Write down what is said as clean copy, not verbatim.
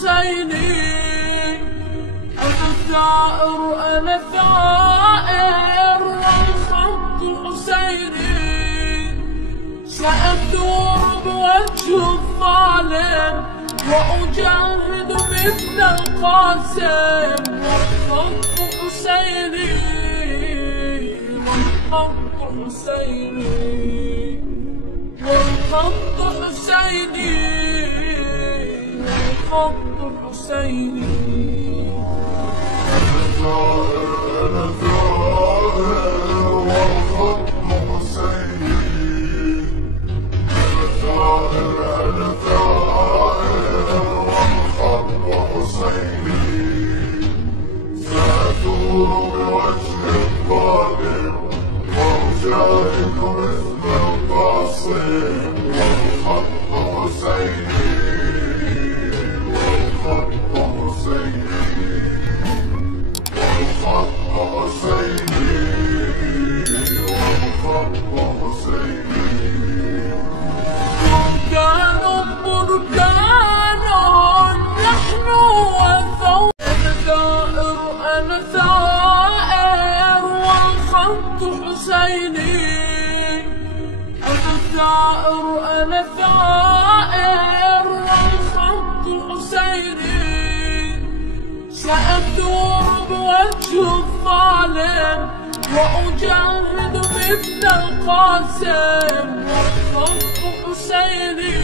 حسيني. أنا ثائر أنا ثائر والخط حسيني. سأثور بوجه الظالم وأجاهد مثل القاسم. والخط حسيني والخط حسيني والخط حسيني والخط حسيني. أنا ثائر والخط حسيني. أنا ثائر والخط حسيني. سأثور بوجه الظالم وأجاهد مثل القاسم. والخط حسيني والخط حسيني والخط حسيني والخط حسيني. بركان نحن وثور. أنا ثائر والخط حسيني. أنا ثائر أنا ثائر والخط حسيني. سأثور بوجه الظالم وأجاهد مثل القاسم. والخط حسيني